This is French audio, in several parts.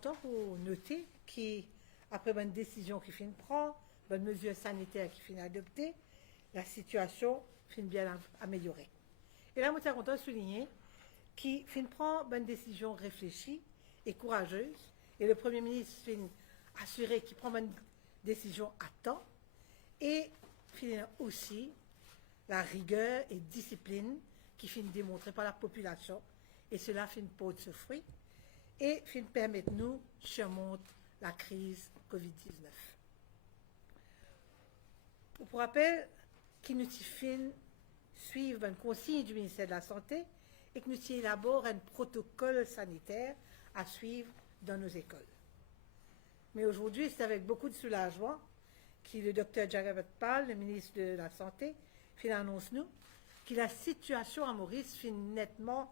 content pour noter qu'après une décision qui finit de prendre, une mesure sanitaire qui finit d'adopter, la situation finit bien améliorée. Et là, je suis content de souligner qu'il finit de prendre une décision réfléchie et courageuse. Et le Premier ministre finit assuré qu'il prend une décision à temps. Et finit aussi la rigueur et discipline qui finit démontrée par la population. Et cela finit pour ce fruit. Et finit permettre nous de surmonter la crise COVID-19. Pour rappel, qu'il nous finit suivre une consigne du ministère de la Santé et que nous élaborons un protocole sanitaire à suivre dans nos écoles. Mais aujourd'hui, c'est avec beaucoup de soulagement que le docteur Jagabhat Pal, le ministre de la Santé, annonce nous que la situation à Maurice finit nettement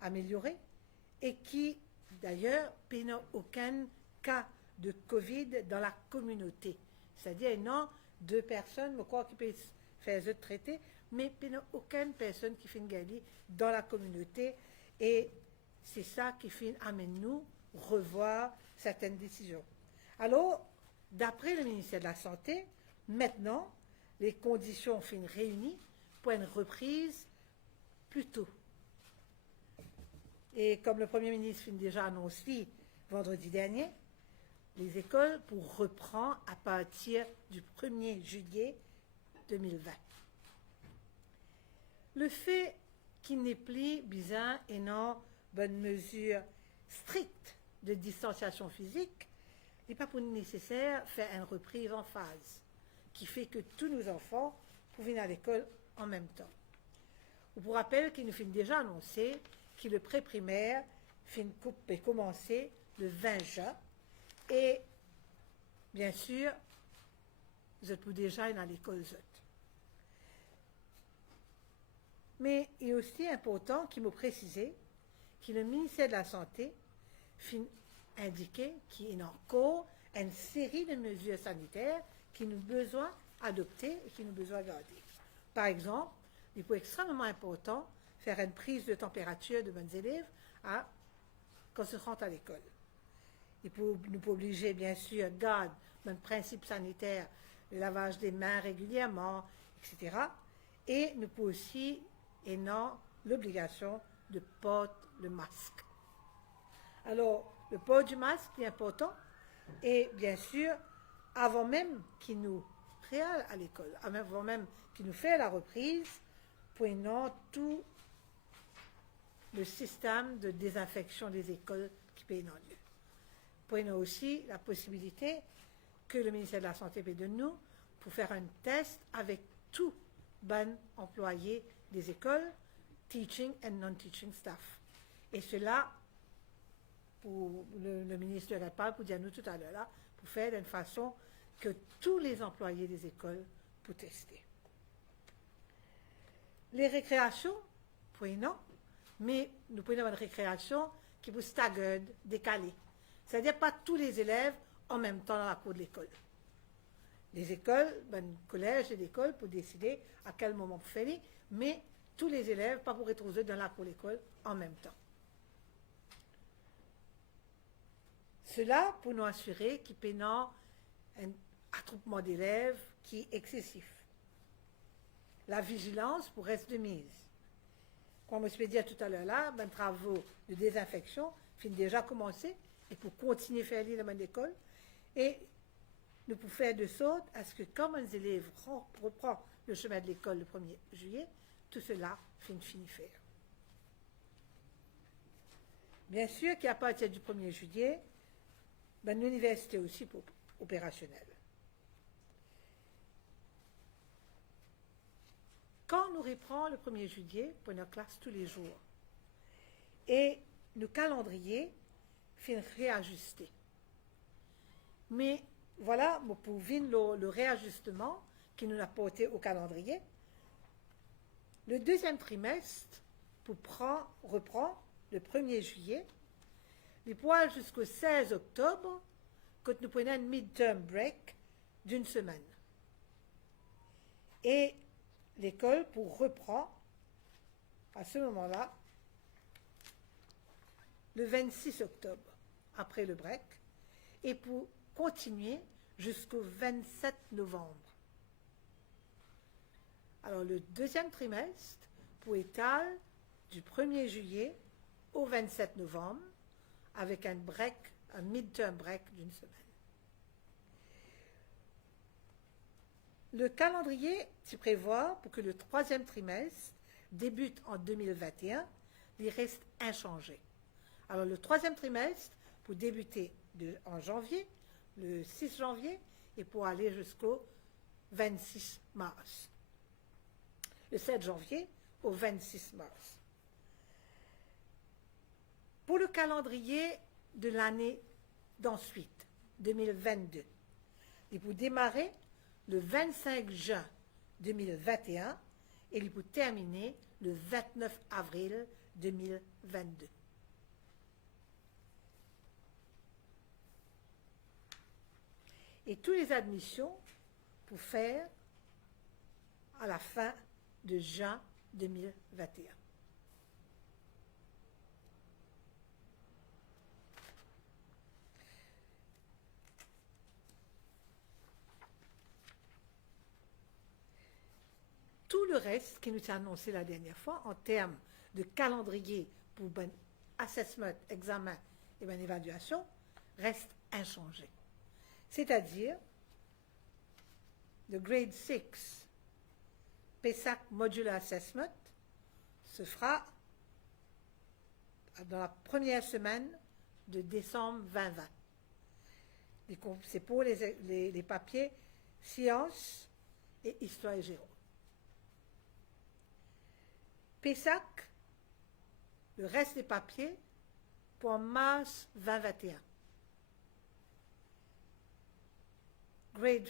améliorée et qui, d'ailleurs, n'a aucun cas de COVID dans la communauté. C'est-à-dire, non, 2 personnes, je crois, qui peuvent faire ce traité, mais il n'y a aucune personne qui finit gagner dans la communauté. Et c'est ça qui finit amène nous revoir certaines décisions. Alors, d'après le ministère de la Santé, maintenant, les conditions finissent réunies pour une reprise plus tôt. Et comme le Premier ministre finit déjà annoncé vendredi dernier, les écoles pour reprendre à partir du 1er juillet 2020. Le fait qu'il n'est plus besoin et non bonne mesure stricte de distanciation physique n'est pas pour nous nécessaire de faire une reprise en phase qui fait que tous nos enfants peuvent venir à l'école en même temps. On vous rappelle qu'il nous finit déjà annoncé que le pré-primaire peut commencer le 20 juin et bien sûr, vous êtes déjà dans l'école. Mais il est aussi important qu'il me précise que le ministère de la Santé indiqué qu'il y a encore une série de mesures sanitaires qui nous besoin d'adopter et qui nous besoin de garder. Par exemple, il est extrêmement important faire une prise de température de nos élèves quand ils rentrent à l'école. Il nous peut obliger, bien sûr, de garder un principe sanitaire, le lavage des mains régulièrement, etc. Et nous peut aussi, et non, l'obligation de porter le masque. Alors, le port du masque est important et bien sûr, avant même qu'il nous réale à l'école, avant même qu'il nous fait la reprise, prenons tout le système de désinfection des écoles qui peut avoir lieu. Prenons aussi la possibilité que le ministère de la Santé peut de nous pour faire un test avec tous les employés des écoles, teaching and non-teaching staff. Et cela, pour le ministre de la République, pour dire nous tout à l'heure là, pour faire d'une façon que tous les employés des écoles puissent tester. Les récréations, non, mais nous prenons une récréation qui peut stagger, décaler. C'est-à-dire pas tous les élèves en même temps dans la cour de l'école. Les écoles, collèges et l'école pour décider à quel moment pour faire, mais tous les élèves pas pour retrouver dans la cour de l'école en même temps. Cela pour nous assurer qu'il n'y ait pas un attroupement d'élèves qui est excessif. La vigilance pour reste de mise. Comme je peux dire tout à l'heure là, travaux de désinfection finissent déjà commencé et pour continuer à faire dans l'école. Et nous pouvons faire de sorte à ce que comme un élève reprend le chemin de l'école le 1er juillet, tout cela finit faire. Bien sûr qu'à partir du 1er juillet, l'université aussi opérationnelle. Quand nous reprenons le 1er juillet pour nos classes tous les jours, et nos calendriers finissent réajustés. Mais voilà, pour le réajustement qui nous a porté au calendrier, le 2e trimestre, pour reprendre le 1er juillet, les poils jusqu'au 16 octobre, quand nous prenons un midterm break d'une semaine. Et l'école pour reprendre à ce moment-là le 26 octobre. après le break et pour continuer jusqu'au 27 novembre. Alors le deuxième trimestre pour étaler du 1er juillet au 27 novembre avec un break, un midterm break d'une semaine. Le calendrier s'y prévoit pour que le troisième trimestre débute en 2021, il reste inchangé. Alors le troisième trimestre pour débuter en janvier, le 6 janvier, et pour aller jusqu'au 26 mars. Le 7 janvier au 26 mars. Pour le calendrier de l'année d'ensuite, 2022, il faut démarrer le 25 juin 2021 et il faut terminer le 29 avril 2022. Et toutes les admissions pour faire à la fin de juin 2021. Tout le reste qui nous a annoncé la dernière fois en termes de calendrier pour ben assessment, examen et ben évaluation reste inchangé. C'est-à-dire, le grade 6 PESAC Modular Assessment se fera dans la première semaine de décembre 2020. C'est pour les papiers sciences et histoire et géo. PESAC, le reste des papiers, pour mars 2021. Grade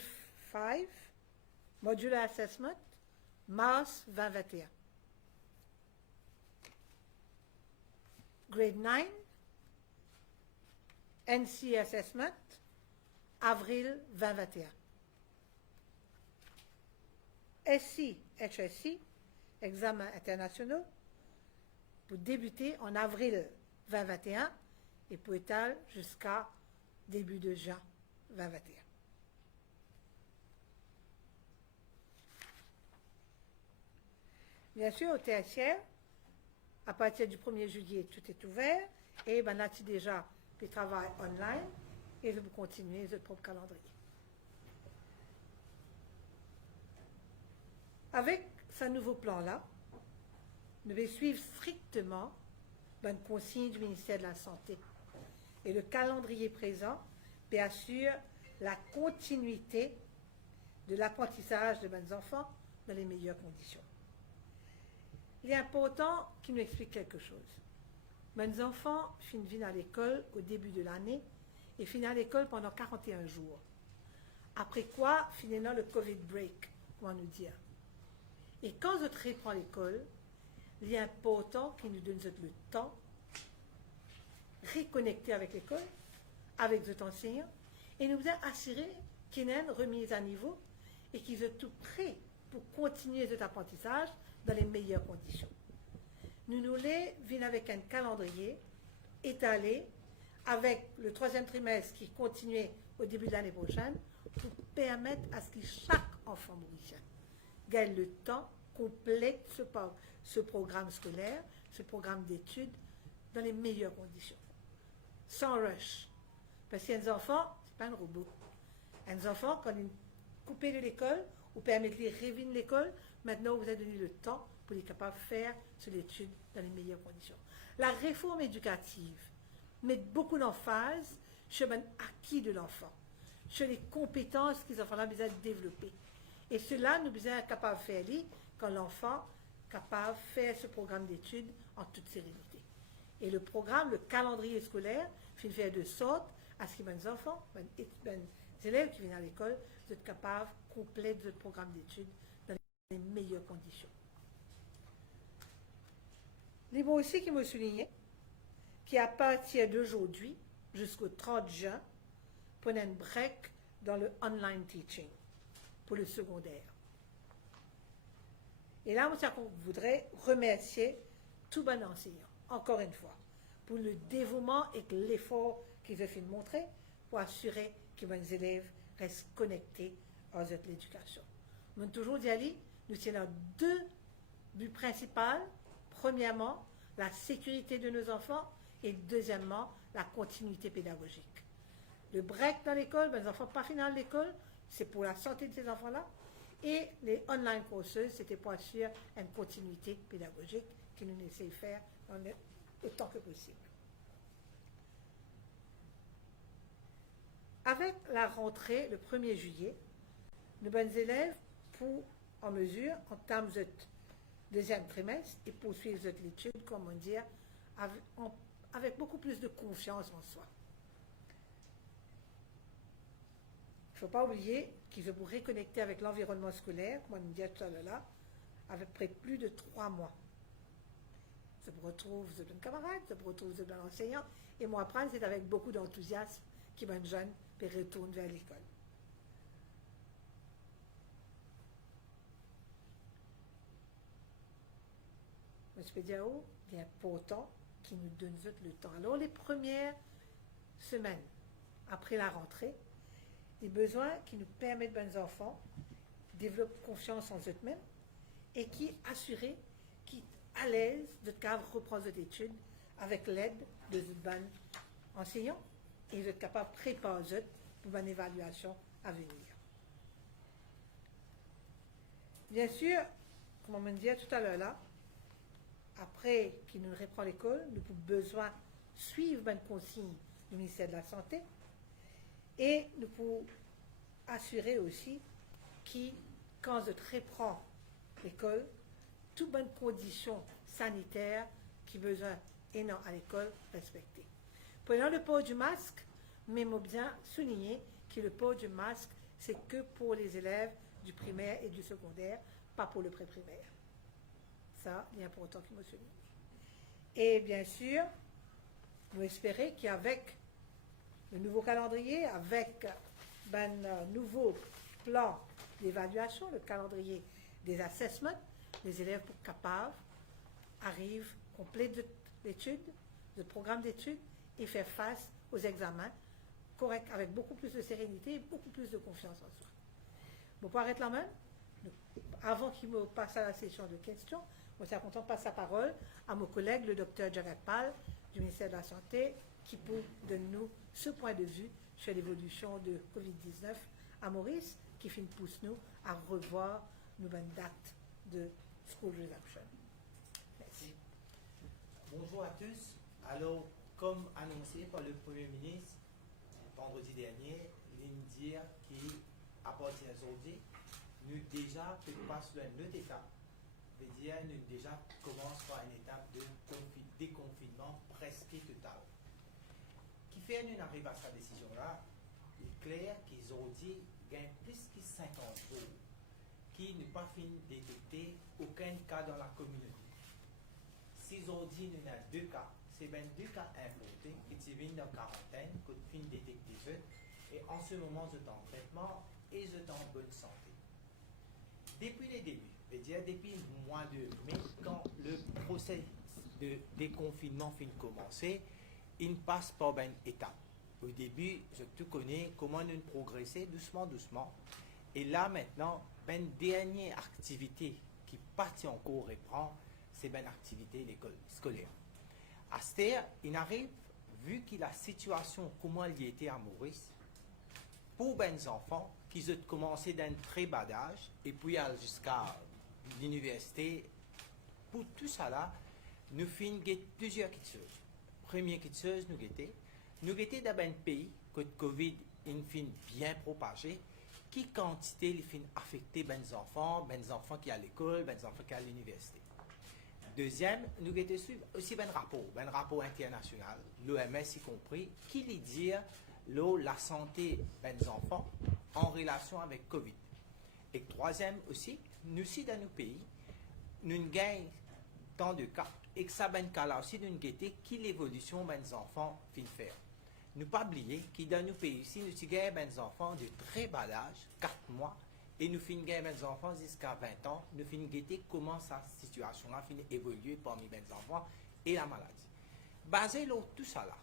5, Modular Assessment, mars 2021. Grade 9, NC Assessment, avril 2021. SC, HSC, examens internationaux, pour débuter en avril 2021 et pour étaler jusqu'à début de juin 2021. Bien sûr, au tertiaire, à partir du 1er juillet, tout est ouvert et ben là, tu déjà le travail online et vous continuez votre propre calendrier. Avec ce nouveau plan-là, nous devons suivre strictement une consigne du ministère de la Santé. Et le calendrier présent assure la continuité de l'apprentissage de nos enfants dans les meilleures conditions. Il est important qu'il nous explique quelque chose. Mes enfants finissent à l'école au début de l'année et finissent à l'école pendant 41 jours. Après quoi, finissent le COVID break, comment nous dire. Et quand je reprends l'école, il est important qu'il nous donne le temps de reconnecter avec l'école, avec les enseignants, et nous assurer qu'il y a une remise à niveau et qu'ils sont tout prêts pour continuer cet apprentissage dans les meilleures conditions. Nous venons avec un calendrier étalé avec le troisième trimestre qui continue au début de l'année prochaine pour permettre à ce que chaque enfant mauricien gagne le temps, complète ce programme scolaire, ce programme d'études dans les meilleures conditions. Sans rush. Parce qu'un enfant, ce n'est pas un robot. Un enfant, quand il est coupé de l'école, ou permettre de revenir de l'école, maintenant vous avez donné le temps pour être capable de faire cette étude dans les meilleures conditions. La réforme éducative met beaucoup d'emphase sur l'acquis de l'enfant, sur les compétences que les enfants ont besoin de développer. Et cela, nous sommes capables de faire quand l'enfant est capable de faire ce programme d'études en toute sérénité. Et le programme, le calendrier scolaire, fait de sorte à ce que les enfants, les élèves qui viennent à l'école, soient capables de compléter le programme d'études dans les meilleures conditions. Les mots aussi qui m'ont souligné qu'à partir d'aujourd'hui jusqu'au 30 juin, prenez un break dans le online teaching pour le secondaire. Et là, on voudrait remercier tout bon enseignant, encore une fois, pour le dévouement et l'effort qu'ils ont fait montrer pour assurer que les élèves restent connectés à l'éducation. Nous toujours dit, nous tenons deux buts principaux. Premièrement, la sécurité de nos enfants et deuxièmement, la continuité pédagogique. Le break dans l'école, les enfants pas finir l'école, c'est pour la santé de ces enfants-là. Et les online courses, c'était pour assurer une continuité pédagogique que nous essayons de faire autant que possible. Avec la rentrée le 1er juillet, nos bons élèves pour en mesure, en termes de deuxième trimestre, et poursuivre l'étude, comment dire, avec beaucoup plus de confiance en soi. Il ne faut pas oublier qu'ils vont vous reconnecter avec l'environnement scolaire, comme on dit tout à l'heure, avec près de plus de 3 mois. Je me retrouve de un camarade, je me retrouve de un enseignant, et moi apprendre, c'est avec beaucoup d'enthousiasme qui va jeune et retourne vers l'école. Monsieur Pédiao, il est important qu'il nous donne le temps. Alors, les premières semaines après la rentrée, les besoins qui nous permettent, nos enfants, développent confiance en eux-mêmes et qui assurent qu'ils sont à l'aise de reprendre cette étude avec l'aide de ce bon enseignant et d'être capable de préparer pour une évaluation à venir. Bien sûr, comme on me disait tout à l'heure là, après qu'il nous reprend l'école, nous avons besoin de suivre une consigne du ministère de la Santé et nous pouvons assurer aussi que quand je reprends l'école, toutes bonnes conditions sanitaires qui besoin et non à l'école respectées. Prenant le port du masque, mais il faut bien souligner que le port du masque, c'est que pour les élèves du primaire et du secondaire, pas pour le pré-primaire. Ça, il est important qu'il me souligne. Et bien sûr, nous espérons qu'avec le nouveau calendrier, avec un nouveau plan d'évaluation, le calendrier des assessments, les élèves pour capables arrivent complètent l'étude, le programme d'études et faire face aux examens corrects avec beaucoup plus de sérénité et beaucoup plus de confiance en soi. Bon, pour arrêter là même, avant qu'il me passe à la session de questions, je suis content de passer la parole à mon collègue, le docteur Jared Pal, du ministère de la Santé, qui peut donner nous ce point de vue sur l'évolution de COVID-19 à Maurice, qui pousse nous à revoir nos bonnes dates de School Resumption. Merci. Bonjour à tous. Alors, comme annoncé par le Premier ministre vendredi dernier, il nous dit qu'à partir d'aujourd'hui, nous déjà passons à une autre étape. C'est-à-dire, nous déjà commençons par une étape de déconfinement presque total. Qui fait nous arrive à cette décision-là, il est clair qu'aujourd'hui, il y a plus de 50 jours qui n'ont pas fini de détecter aucun cas dans la communauté. Si aujourd'hui nous avons 2 cas, c'est bien 2 cas importés qui viennent en quarantaine, qui ont fini de détecter eux, et en ce moment, ils sont en traitement et ils sont en bonne santé. Depuis les débuts, c'est-à-dire depuis le mois de mai, quand le procès de déconfinement finit de commencer, il passe par une étape. Au début, je te connais comment nous progresser doucement, doucement. Et là, maintenant, une dernière activité qui partit encore reprend, c'est une activité de l'école scolaire. À ce terme, il arrive, vu que la situation, comment elle y était à Maurice, pour les enfants qui ont commencé d'un très bas âge et puis jusqu'à l'université, pour tout ça là, nous finissons plusieurs choses. Première chose, nous étions dans un pays que le Covid est bien propagé, qui quantité il fin affecté les enfants qui sont à l'école, les enfants qui sont à l'université. Deuxième, nous étions aussi un rapport international, l'OMS y compris, qui lui dit la santé des enfants en relation avec Covid. Et troisième aussi, nous aussi dans nos pays, nous gagnons tant de cas, et que ça ben cas là aussi nous guetter qui l'évolution des enfants fin faire. Ne pas oublier que dans nos pays ici, nous gagnons des enfants de très bas âge, 4 mois, et nous fin gagnons des enfants jusqu'à 20 ans, nous fin guetter comment sa situation là fin évoluer parmi les enfants et la maladie. Basé sur tout ça là,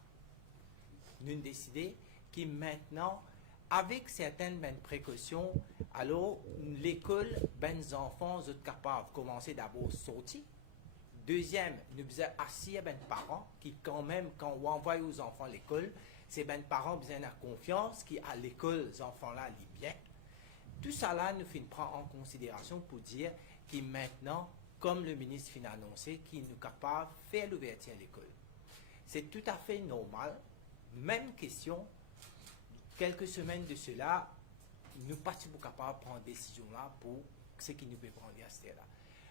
nous avons décidé que maintenant, avec certaines précautions, alors l'école, les enfants sont capables de commencer d'abord à sortir. Deuxième, nous sommes assis à les parents qui, quand même, quand on envoie aux enfants à l'école, c'est les parents qui ont confiance, qui à l'école, les enfants-là, les bien. Tout ça là, nous prend en considération pour dire que maintenant, comme le ministre a annoncé, qu'il est capable de faire l'ouverture à l'école. C'est tout à fait normal. Même question, quelques semaines de cela, nous ne sommes pas capables de prendre une décision là pour ce qui nous peut prendre à ce là.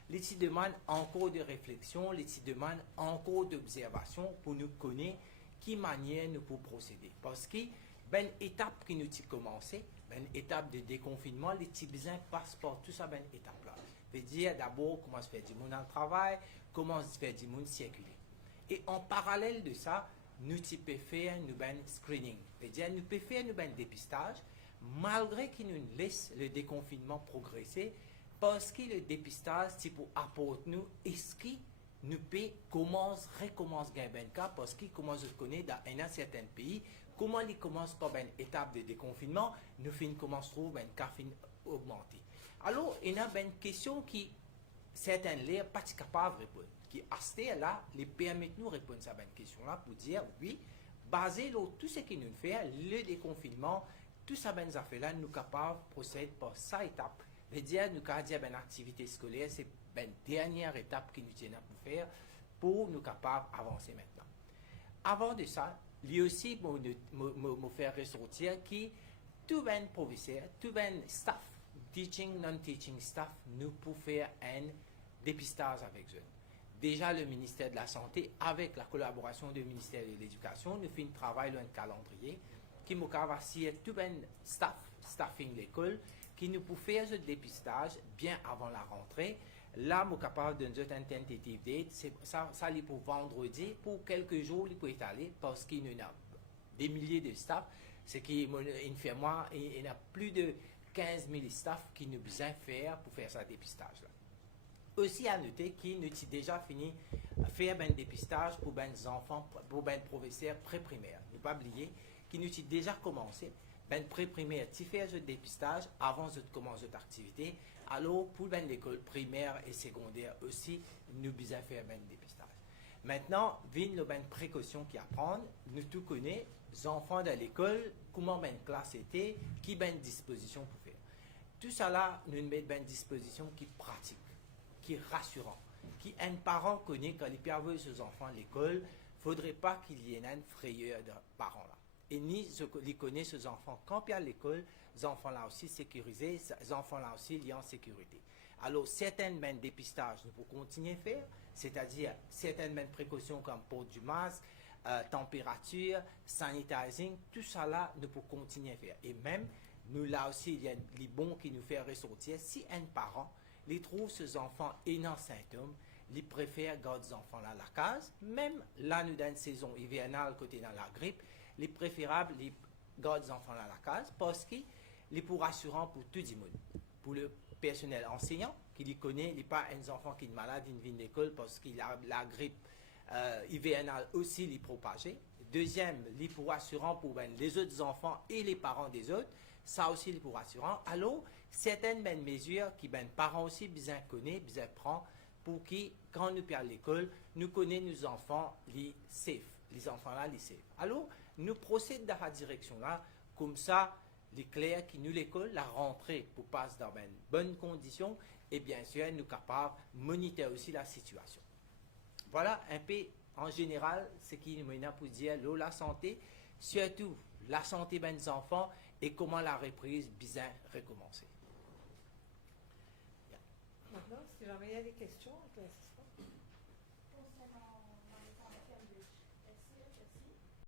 Les demandent encore de réflexion, les demandent encore d'observation pour nous connaître qui manière nous pouvons procéder. Parce que ben étape qui nous a commencé, ben étape de déconfinement, les petits besoins passent par tout ça, ben étape là. Veut dire d'abord comment se fait du monde dans le travail, comment se fait du monde circuler. Et en parallèle de ça, nous pouvons faire nous ben screening. Veut dire nous pouvons faire nous ben dépistage, malgré qu'il nous laisse le déconfinement progresser, parce que le dépistage, c'est pour apporter nous, est-ce que nous recommence à ben cas, parce qu'il commence à connaître dans un certain pays, comment il commence par une étape de déconfinement, nous commence à trouver un cas augmenté. Alors, il y a une question qui, certaines ne sont pas capables de répondre. Qui, à ce là, les permettent nous répondre à cette question-là pour dire, oui, basé sur tout ce qu'il nous fait, le déconfinement, tout ça, ben affaires-là, nous sommes capables de procéder par cette étape. Veut dire, nous avons dit une activité scolaire, c'est la dernière étape que nous tenons pour faire pour nous capables d'avancer maintenant. Avant de ça, lui aussi, me faire ressortir que tout les professeurs, tout les staff, teaching, non-teaching staff, nous pouvons faire un dépistage avec eux. Déjà, le ministère de la Santé, avec la collaboration du ministère de l'Éducation, nous fait un travail, un calendrier qui nous assurer tout les staffing l'école, qui nous peut faire ce dépistage bien avant la rentrée. Là, nous sommes capables de nous une tentative date. Ça est pour vendredi, pour quelques jours, il peut étaler, parce qu'il y a des milliers de staff. Ce qui fait moi, il y a plus de 15 000 staff qui nous besoin de faire pour faire ce dépistage-là. Aussi à noter qu'il nous a déjà fini de faire un dépistage pour les enfants, pour les professeurs pré-primaires. Ne pas oublier qu'il nous a déjà commencé. Ben pré-primaire, tu fais ce dépistage avant de commencer cette activité. Alors, pour l'école primaire et secondaire aussi, nous devons faire un dépistage. Maintenant, vient le précaution qui apprendre. Nous tous connaissons les enfants de l'école, comment la classe était, qui ben disposition pour faire. Tout ça là, nous mettons une disposition qui est pratique, qui est rassurant, qui un parent connaît quand il peut avoir ses enfants à l'école, il ne faudrait pas qu'il y ait une frayeur de parents là. Et ni les connaît ces enfants quand ils à l'école, les enfants là aussi sécurisés, les enfants là aussi liés en sécurité. Alors certaines dépistages nous pouvons continuer à faire, c'est-à-dire certaines précautions comme port du masque, température, sanitizing, tout ça là nous pouvons continuer à faire. Et même nous là aussi il y a les bons qui nous font ressortir. Si un parent les trouve ces enfants ayant symptômes, ils préfèrent garder ces enfants là à la case, même là nous dans une saison hivernale côté dans la grippe. Les préférables, les gardes des enfants à la case, parce que les pour rassurant pour tout le monde. Pour le personnel enseignant, qui les connaît, les pas un enfant qui est malade, il vient d'école parce qu'il a la grippe hivernale aussi les propager. Deuxième, les pour rassurant pour les autres enfants et les parents des autres, ça aussi les pour rassurant. Alors, certaines mesures qui parents aussi bien connaissent, bien prend pour qui, quand nous perdons l'école, nous connaissons nos enfants les safe. Les enfants là, les safe. Alors, nous procédons dans la direction là, comme ça, les clairs qui nous l'école, la rentrée pour passer dans de bonnes conditions et bien sûr, nous sommes capables de monitorer aussi la situation. Voilà un peu en général ce qui nous mène pour dire la santé, surtout la santé des enfants et comment la reprise bien recommencer. Maintenant, si jamais il y a des questions, on peut assister.